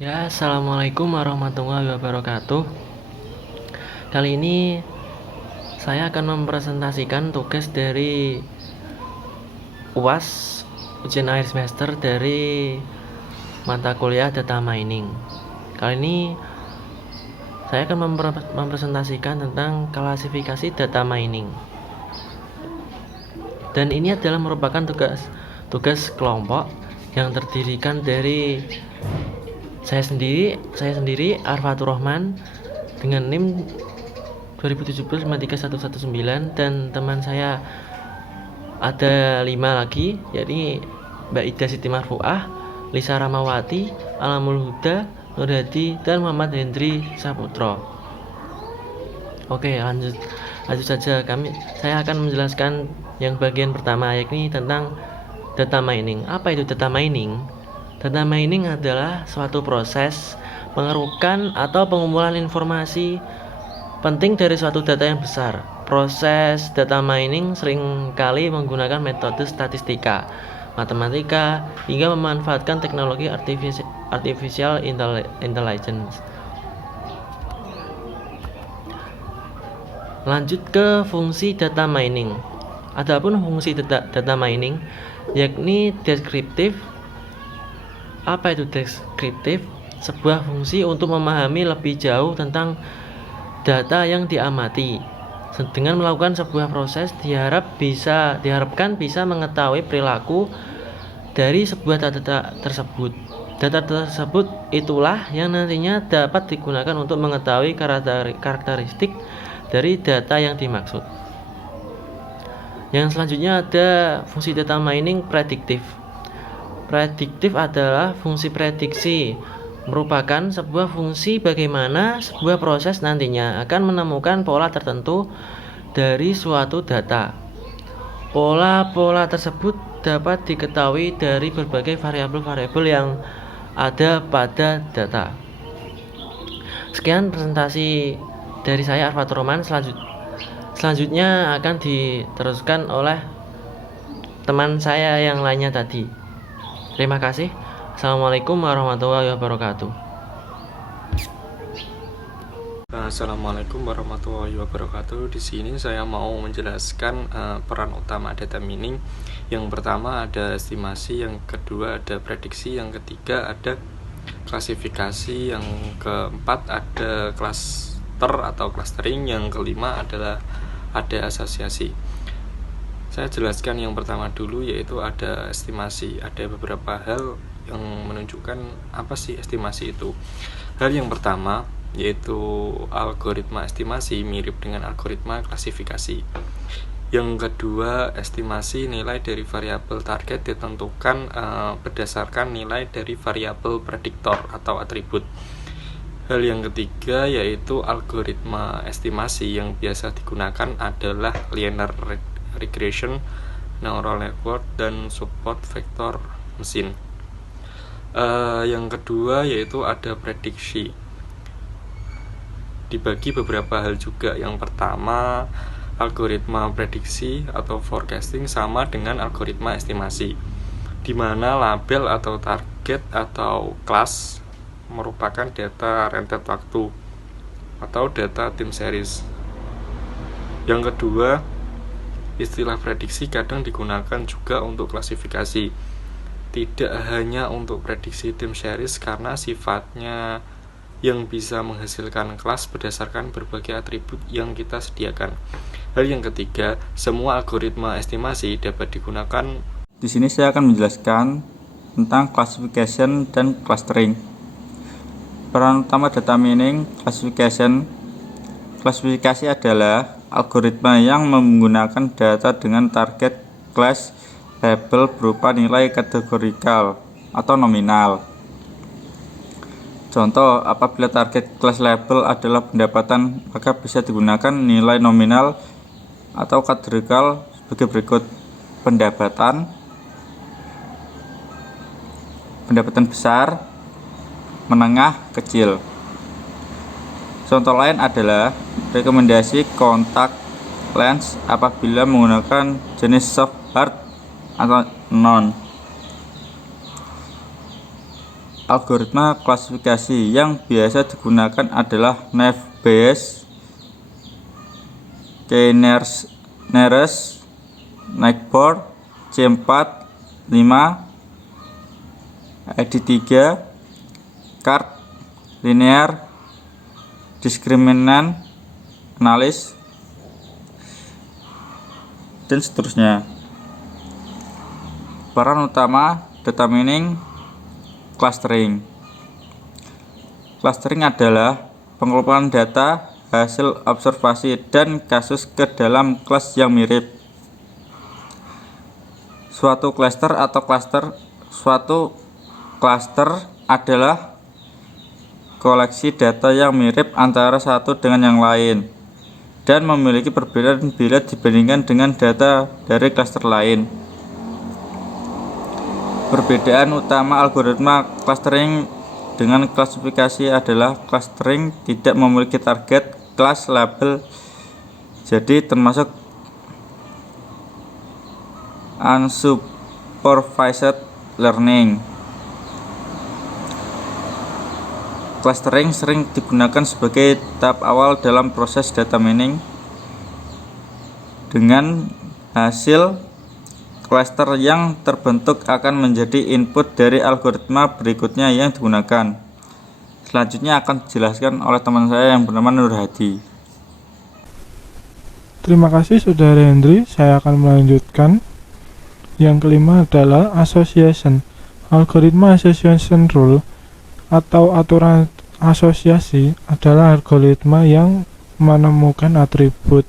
Ya, assalamualaikum warahmatullahi wabarakatuh. Kali ini saya akan mempresentasikan tugas dari UAS ujian akhir semester dari mata kuliah data mining. Kali ini saya akan mempresentasikan tentang klasifikasi data mining. Dan ini adalah merupakan tugas kelompok yang terdirikan dari saya sendiri Arfatur Rahman dengan NIM 2017-93119 dan teman saya ada 5 lagi, yakni Mbak Ida Siti Marfuah, Lisa Ramawati, Alamul Huda, Nur Hadi, dan Muhammad Hendri Saputro. Oke, lanjut saja. Saya akan menjelaskan yang bagian pertama, yakni tentang data mining. Apa itu data mining? Data mining adalah suatu proses mengerukan atau pengumpulan informasi penting dari suatu data yang besar. Proses data mining seringkali menggunakan metode statistika, matematika, hingga memanfaatkan teknologi artificial intelligence. Lanjut ke fungsi data mining. Adapun fungsi data mining yakni deskriptif. Apa itu deskriptif? Sebuah fungsi untuk memahami lebih jauh tentang data yang diamati. Dengan melakukan sebuah proses diharapkan bisa mengetahui perilaku dari sebuah data tersebut. Data tersebut itulah yang nantinya dapat digunakan untuk mengetahui karakteristik dari data yang dimaksud. Yang selanjutnya ada fungsi data mining prediktif. Prediktif adalah fungsi prediksi, merupakan sebuah fungsi bagaimana sebuah proses nantinya akan menemukan pola tertentu dari suatu data. Pola-pola tersebut dapat diketahui dari berbagai variabel-variabel yang ada pada data. Sekian presentasi dari saya Arfatur Rahman. Selanjutnya akan diteruskan oleh teman saya yang lainnya tadi. Terima kasih. Assalamualaikum warahmatullahi wabarakatuh. Assalamualaikum warahmatullahi wabarakatuh. Di sini saya mau menjelaskan peran utama data mining. Yang pertama ada estimasi, yang kedua ada prediksi, yang ketiga ada klasifikasi, yang keempat ada cluster atau clustering, yang kelima adalah ada asosiasi. Saya jelaskan yang pertama dulu, yaitu ada estimasi. Ada beberapa hal yang menunjukkan apa sih estimasi itu. Hal yang pertama yaitu algoritma estimasi mirip dengan algoritma klasifikasi. Yang kedua, estimasi nilai dari variabel target ditentukan berdasarkan nilai dari variabel prediktor atau atribut. Hal yang ketiga yaitu algoritma estimasi yang biasa digunakan adalah linear regression, neural network, dan support vector mesin. Yang kedua yaitu ada prediksi. Dibagi beberapa hal juga. Yang pertama, algoritma prediksi atau forecasting sama dengan algoritma estimasi, di mana label atau target atau kelas merupakan data rentet waktu atau data time series. Yang kedua, istilah prediksi kadang digunakan juga untuk klasifikasi, tidak hanya untuk prediksi time series karena sifatnya yang bisa menghasilkan kelas berdasarkan berbagai atribut yang kita sediakan. Hal yang ketiga, semua algoritma estimasi dapat digunakan. Di sini saya akan menjelaskan tentang classification dan clustering. Peran utama data mining classification. Klasifikasi adalah algoritma yang menggunakan data dengan target class label berupa nilai kategorikal atau nominal. Contoh, apabila target class label adalah pendapatan, maka bisa digunakan nilai nominal atau kategorikal sebagai berikut: pendapatan besar, menengah, kecil. Contoh lain adalah rekomendasi kontak lens apabila menggunakan jenis soft hard atau non. algoritma klasifikasi yang biasa digunakan adalah Naive Bayes, K-nearest, Neighbor, C4, 5, ID3, CART, Linear, Discriminant Analysis, dan seterusnya. Peran utama data mining. Clustering. Clustering adalah pengumpulan data hasil observasi dan kasus ke dalam kelas yang mirip. Suatu cluster adalah koleksi data yang mirip antara satu dengan yang lain dan memiliki perbedaan bila dibandingkan dengan data dari cluster lain. Perbedaan utama algoritma clustering dengan klasifikasi adalah clustering tidak memiliki target kelas label, jadi termasuk unsupervised learning. Clustering sering digunakan sebagai tahap awal dalam proses data mining. Dengan hasil cluster yang terbentuk akan menjadi input dari algoritma berikutnya yang digunakan. Selanjutnya akan dijelaskan oleh teman saya yang bernama Nur Hadi. Terima kasih Saudara Hendri, saya akan melanjutkan. Yang kelima adalah association. Algoritma association rule atau aturan asosiasi adalah algoritma yang menemukan atribut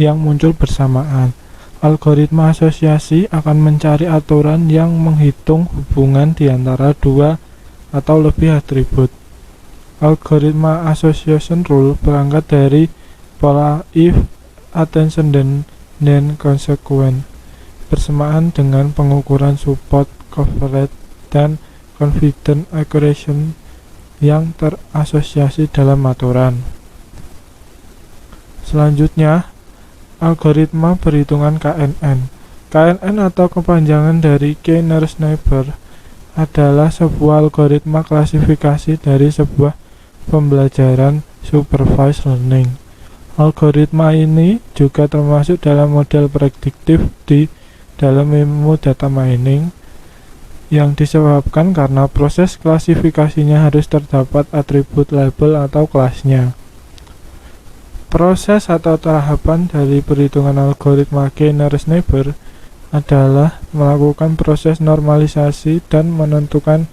yang muncul bersamaan. Algoritma asosiasi akan mencari aturan yang menghitung hubungan di antara dua atau lebih atribut. Algoritma association rule berangkat dari pola if, antecedent, dan consequent, bersamaan dengan pengukuran support, coverage, dan confidence accuracy yang terasosiasi dalam aturan. Selanjutnya, algoritma perhitungan KNN. KNN atau kepanjangan dari K-nearest neighbor adalah sebuah algoritma klasifikasi dari sebuah pembelajaran supervised learning. Algoritma ini juga termasuk dalam model prediktif di dalam ilmu data mining yang disebabkan karena proses klasifikasinya harus terdapat atribut label atau kelasnya. Proses atau tahapan dari perhitungan algoritma K-nearest neighbor adalah melakukan proses normalisasi dan menentukan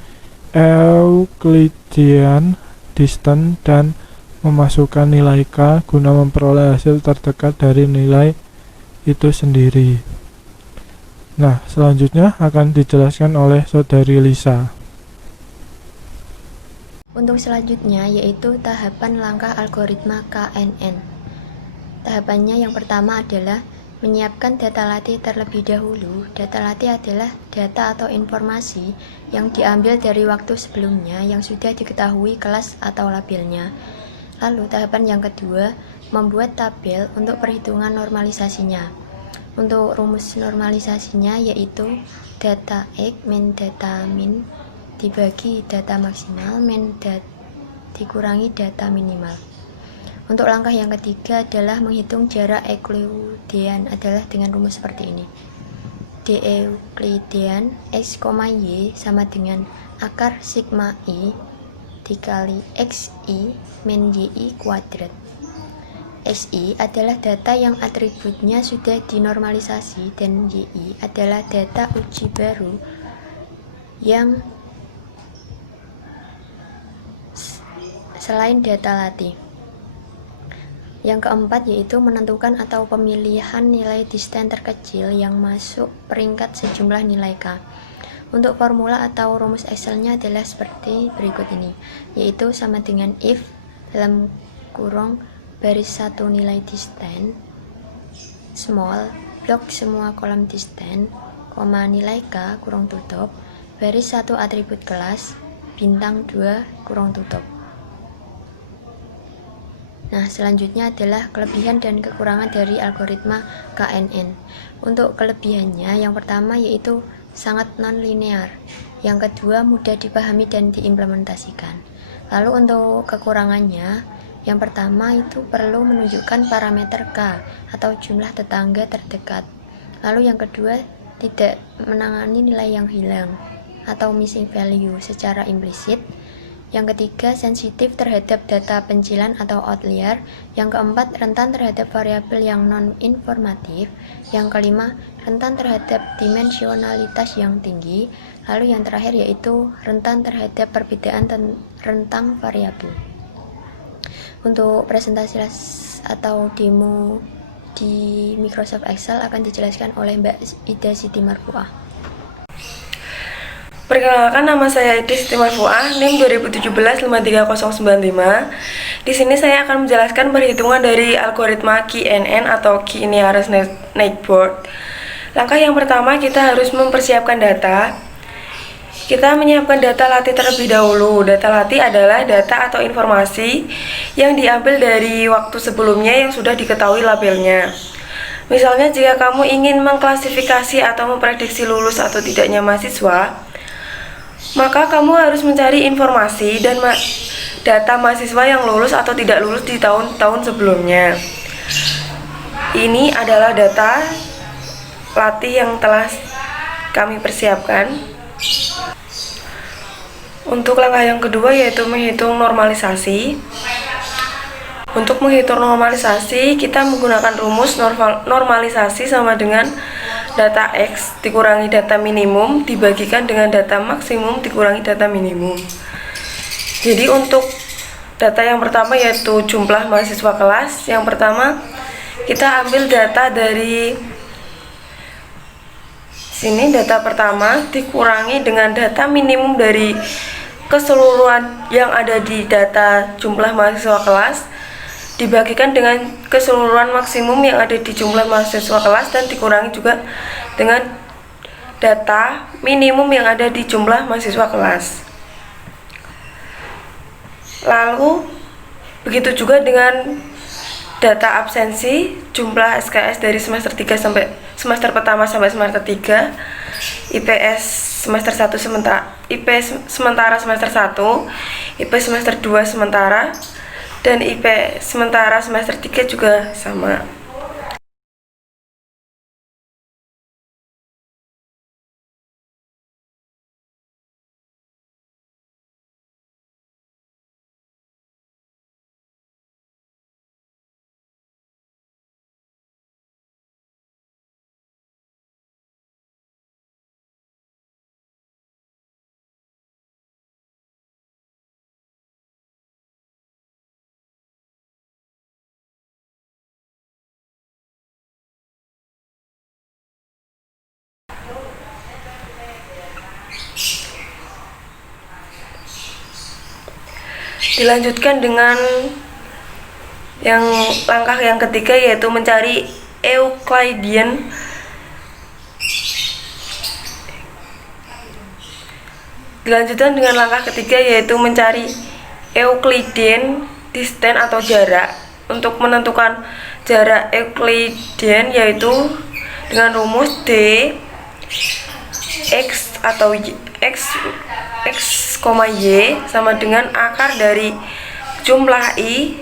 Euclidean distance dan memasukkan nilai K guna memperoleh hasil terdekat dari nilai itu sendiri. Nah, selanjutnya akan dijelaskan oleh Saudari Lisa. Untuk selanjutnya yaitu tahapan langkah algoritma KNN. Tahapannya yang pertama adalah menyiapkan data latih terlebih dahulu. Data latih adalah data atau informasi yang diambil dari waktu sebelumnya yang sudah diketahui kelas atau labelnya. Lalu tahapan yang kedua, membuat tabel untuk perhitungan normalisasinya. Untuk rumus normalisasinya yaitu data X min data min dibagi data maksimal min dikurangi data minimal. Untuk langkah yang ketiga adalah menghitung jarak Euclidean adalah dengan rumus seperti ini. D Euclidean X, Y sama dengan akar sigma I dikali XI min YI kuadrat. XI adalah data yang atributnya sudah dinormalisasi dan YI adalah data uji baru yang selain data latih. Yang keempat yaitu menentukan atau pemilihan nilai distance terkecil yang masuk peringkat sejumlah nilai K. Untuk formula atau rumus Excel-nya adalah seperti berikut ini, yaitu sama dengan if dalam kurung baris satu nilai distance small blok semua kolom distance, koma nilai K kurung tutup baris satu atribut kelas bintang 2 kurung tutup. Nah, selanjutnya adalah kelebihan dan kekurangan dari algoritma KNN. Untuk kelebihannya, yang pertama yaitu sangat non-linear. Yang kedua, mudah dipahami dan diimplementasikan. Lalu untuk kekurangannya, yang pertama itu perlu menunjukkan parameter K atau jumlah tetangga terdekat. Lalu yang kedua, tidak menangani nilai yang hilang atau missing value secara implisit. Yang ketiga, sensitif terhadap data pencilan atau outlier. Yang keempat, rentan terhadap variabel yang non-informatif. Yang kelima, rentan terhadap dimensionalitas yang tinggi. Lalu yang terakhir yaitu rentan terhadap perbedaan rentang variabel. Untuk presentasi atau demo di Microsoft Excel akan dijelaskan oleh Mbak Ida Siti Marfuah. Perkenalkan, nama saya Ida Siti Marfuah, NIM 2017-53095. Di sini saya akan menjelaskan perhitungan dari algoritma KNN atau Key Nearest Neighbor. Langkah yang pertama, kita harus mempersiapkan data. Kita menyiapkan data latih terlebih dahulu. Data latih adalah data atau informasi yang diambil dari waktu sebelumnya yang sudah diketahui labelnya. Misalnya, jika kamu ingin mengklasifikasi atau memprediksi lulus atau tidaknya mahasiswa, maka kamu harus mencari informasi dan data mahasiswa yang lulus atau tidak lulus di tahun-tahun sebelumnya. Ini adalah data latih yang telah kami persiapkan. Untuk langkah yang kedua yaitu menghitung normalisasi. Untuk menghitung normalisasi, kita menggunakan rumus normalisasi sama dengan data X dikurangi data minimum dibagikan dengan data maksimum dikurangi data minimum. Jadi untuk data yang pertama yaitu jumlah mahasiswa kelas. Yang pertama kita ambil data dari sini, data pertama dikurangi dengan data minimum dari keseluruhan yang ada di data jumlah mahasiswa kelas dibagikan dengan keseluruhan maksimum yang ada di jumlah mahasiswa kelas dan dikurangi juga dengan data minimum yang ada di jumlah mahasiswa kelas. Lalu begitu juga dengan data absensi, jumlah SKS dari semester 3 sampai semester pertama sampai semester 3, IPS semester 1 IP sementara semester 1, IP semester 2 sementara, dan IP sementara semester 3 juga sama. Dilanjutkan dengan langkah yang ketiga yaitu mencari Euclidean. Dilanjutkan dengan langkah ketiga yaitu mencari Euclidean distance atau jarak. Untuk menentukan jarak Euclidean yaitu dengan rumus D X atau X, Y sama dengan akar dari jumlah I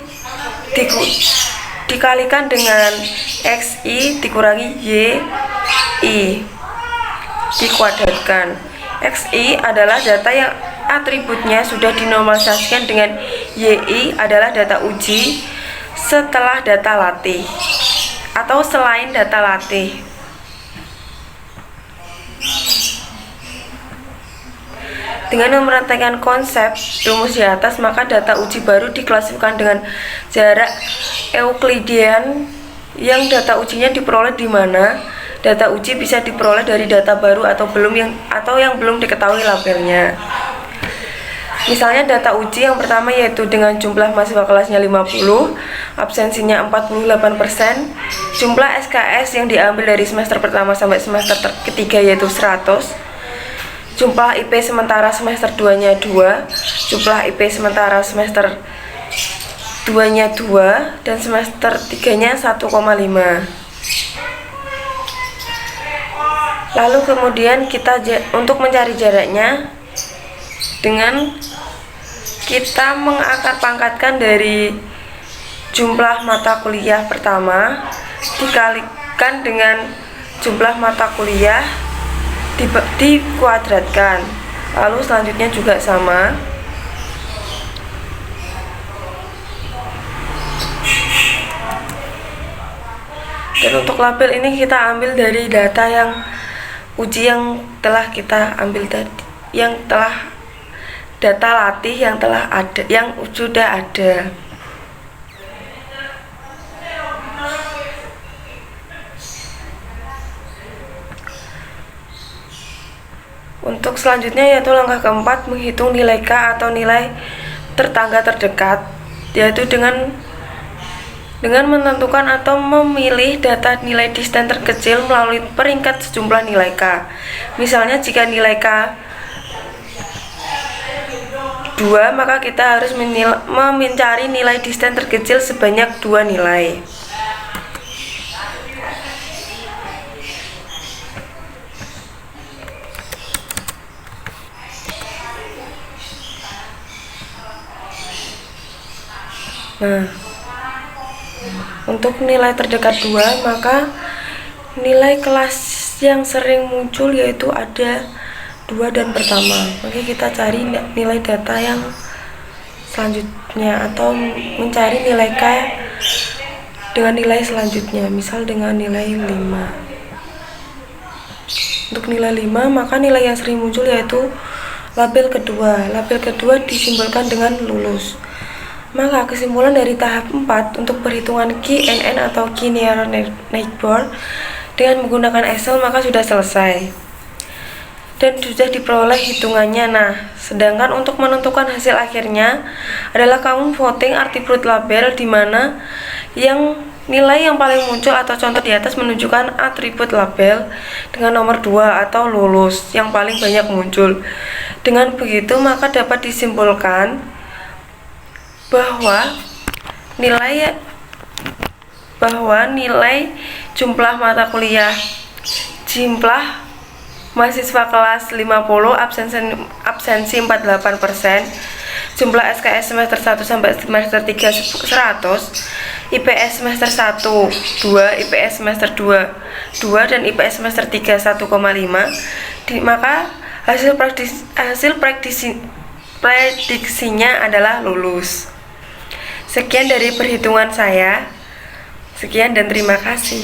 dikalikan dengan XI dikurangi YI dikuadratkan. XI adalah data yang atributnya sudah dinormalisasikan dengan YI adalah data uji setelah data latih atau selain data latih. Dengan memerhatikan konsep rumus di atas, maka data uji baru diklasifikasikan dengan jarak Euclidean yang data ujinya diperoleh di mana. Data uji bisa diperoleh dari data baru atau yang belum diketahui labelnya. Misalnya data uji yang pertama yaitu dengan jumlah mahasiswa kelasnya 50, absensinya 48%, jumlah SKS yang diambil dari semester pertama sampai semester ketiga yaitu 100. Jumlah IP sementara semester 2-nya 2, jumlah IP sementara semester 2-nya 2, dan semester 3-nya 1,5. Lalu kemudian untuk mencari jaraknya dengan kita mengakar pangkatkan dari jumlah mata kuliah pertama dikalikan dengan jumlah mata kuliah dikuadratkan. Lalu selanjutnya juga sama. Dan untuk label ini kita ambil dari data yang uji yang telah kita ambil tadi, yang telah data latih yang telah ada, yang sudah ada. Untuk selanjutnya yaitu langkah keempat, menghitung nilai K atau nilai tetangga terdekat, yaitu dengan menentukan atau memilih data nilai distance terkecil melalui peringkat sejumlah nilai K. Misalnya jika nilai K 2, maka kita harus mencari nilai distance terkecil sebanyak 2 nilai. Nah, untuk nilai terdekat 2, maka nilai kelas yang sering muncul yaitu ada 2 dan pertama. Maka kita cari nilai data yang selanjutnya atau mencari nilai K dengan nilai selanjutnya, misal dengan nilai 5. Untuk nilai 5, maka nilai yang sering muncul yaitu label kedua. Label kedua disimbolkan dengan lulus. Maka kesimpulan dari tahap 4 untuk perhitungan KNN atau Key Neural Network dengan menggunakan Excel maka sudah selesai dan sudah diperoleh hitungannya. Nah, sedangkan untuk menentukan hasil akhirnya adalah kamu voting attribute label, di mana yang nilai yang paling muncul atau contoh di atas menunjukkan atribut label dengan nomor 2 atau lulus yang paling banyak muncul. Dengan begitu maka dapat disimpulkan bahwa nilai jumlah mata kuliah, jumlah mahasiswa kelas 50, absensi 48%, jumlah SKS semester 1 sampai semester 3 100, IPS semester 1 2, IPS semester 2 2 dan IPS semester 3 1,5, maka hasil prediksinya adalah lulus. Sekian dari perhitungan saya. Sekian dan terima kasih.